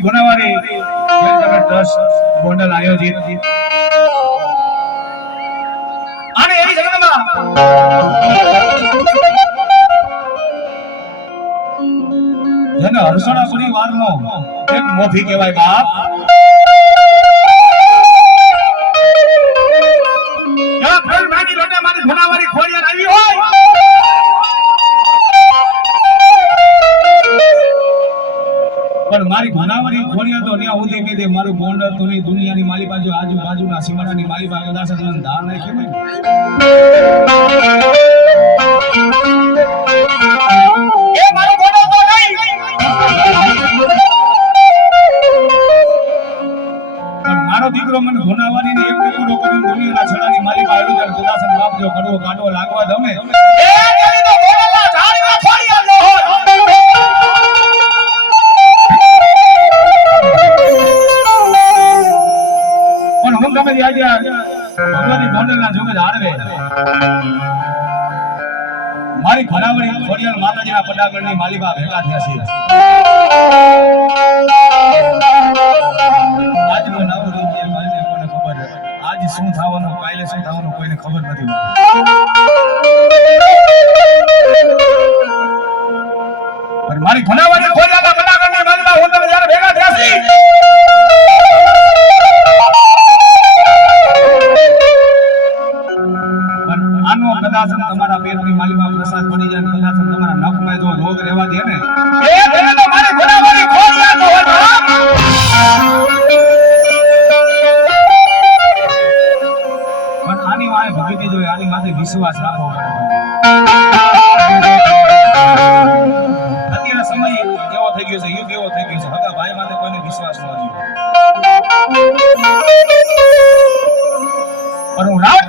ગુનાવારી. Charitable trust Gondal આયોજિત. અને એવી જગતમાં જેને હર્ષણા પરિવારનો એક મોભી કહેવાય બાપ. પણ મારી ભનાવરી ખોડિયા તો ત્યાં ઉધી કીધી મારું ગોંડલ તો નહીં. દુનિયાની માલી બાજુ, આજુબાજુના સીમાડાની માલી બાજુ દાસ ધાર નહીં તે આજે ભગવાનની ગોંડલના જોગે હારવે. મારી ખરાવડી ખોડિયાર માતાજીના પડાગણની માલિકા ભેગા થયા છે. આજનો નવ રૂપિયા મારીને કોને ખબર આજ શું થવાનું, કાલે શું થવાનું, કોઈને ખબર નથી. પણ મારી ખરાવડી ખોડિયારના વિશ્વાસ રાખવો અત્યારે સમય એવો થઈ ગયો છે? યુગ એવો થઈ ગયો છે? હગા ભાઈ માટે કોઈને વિશ્વાસ ન પણ હું રાવણનો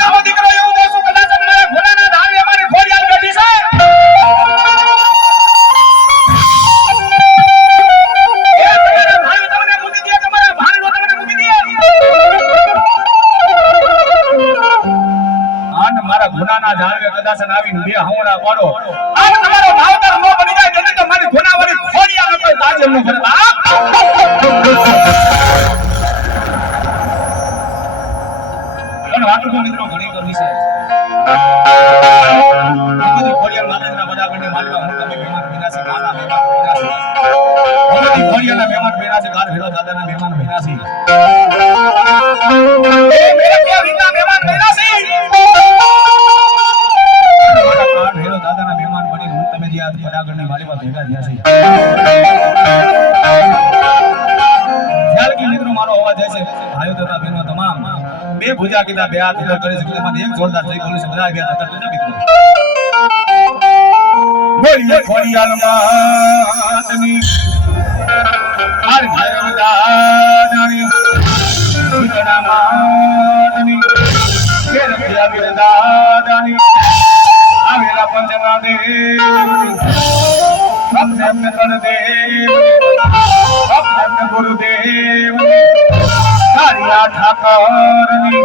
બે હવણા પાડો. આ તમારો ભાવતર ન બની જાય જેને તો મારી ગુનાવાળી ખોડિયા નો કોઈ તાજ એમનો કરે. પણ વાતો મિત્રો ઘણી કરવી છે. ભગવતી ખોડિયાર માતાજીના પદાગણને માલવા હું તમે મહેમાન છે, ગાના મહેમાન બન્યા છે. મહેમાન છે, ગાર ભેરો દાદાના મહેમાન છે. એ મેરા પ્યાર વિના મહેમાન બન્યા તમે જે આ પદાગણની માલીમાં ભેગા થયા છે. ખ્યાલ મારો અવાજ જાય છે આવેલા પંચના દેવની સબને એમને ત્રણ દેવની અમને ગુરુદેવ. કારિયા ઠાકરની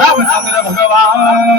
રામચંદ્ર ભગવાન.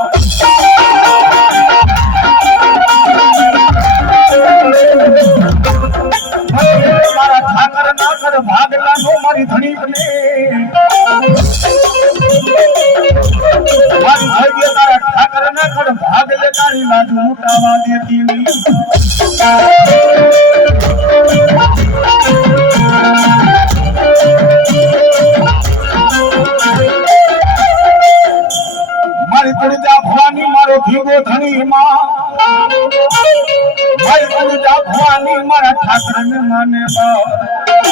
ભાગલા નો મારી ધણી બને. મારી ભાગ્ય તારા ઠાકર ના કર ભાગલે તારી લાજ ઉટાવા દેતી મારી પડજા ભવાની મારો ભીગો ધણી માં મારી પડજા ભવાની મારા ઠાકર ને માને બા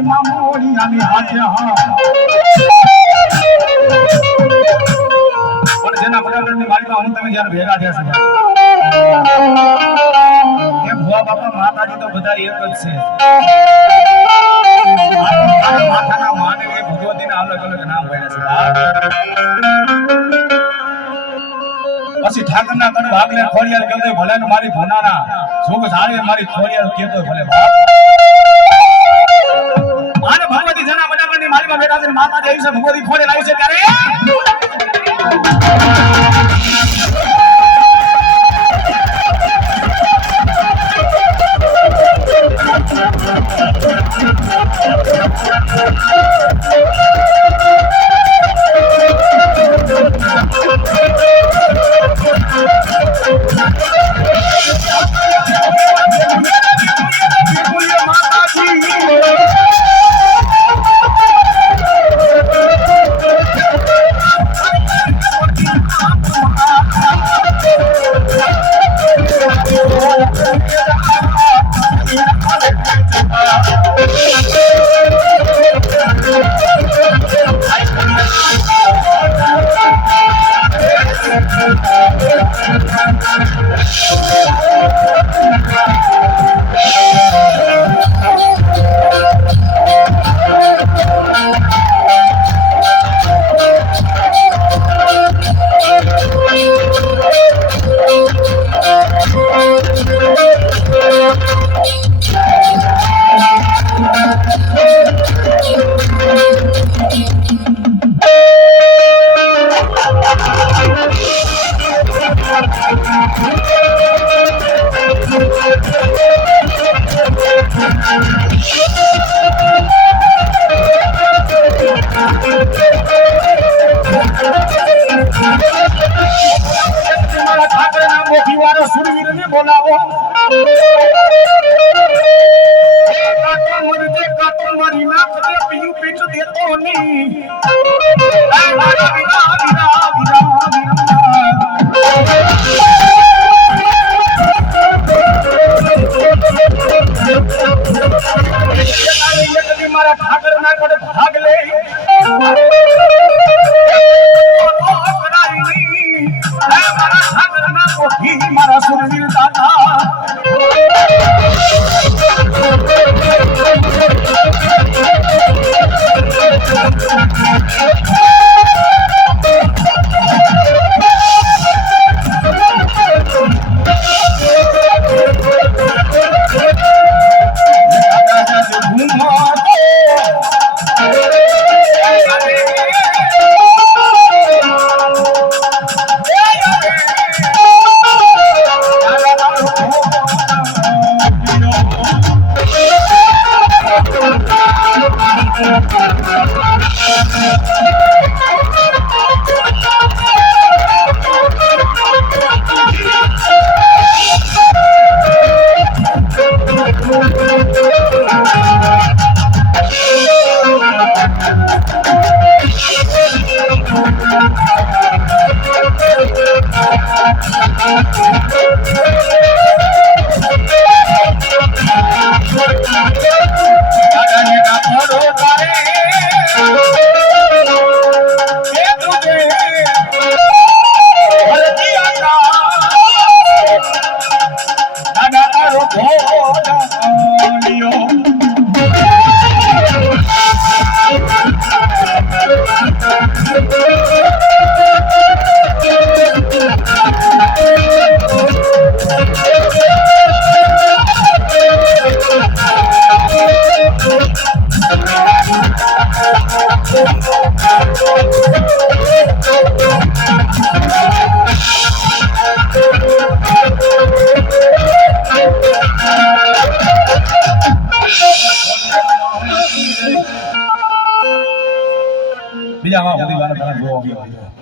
મારા પણ જેના પટાલની માળીમાં હું તમે જ્યારે ભેગા થયા છે એમ ભુવા બાપા માતાજી તો બધા એક જ છે. માતાના માને ભગવતીના અલગ અલગ નામ હોય છે. પછી ઠાકરના કણ વાગલે ખોડિયાર કહેતો ભલે ને મારી ભોનાના જોગ ઝાડે મારી ખોડિયાર કહેતો ભલે બાપ. આને ભગવતી જના બનાવવાની મારીમાં બેઠા છે માતા દેવી છે, ભગવતી ખોડે લાવી છે ત્યારે. બોલીએ મારા ઠાકર ના કડે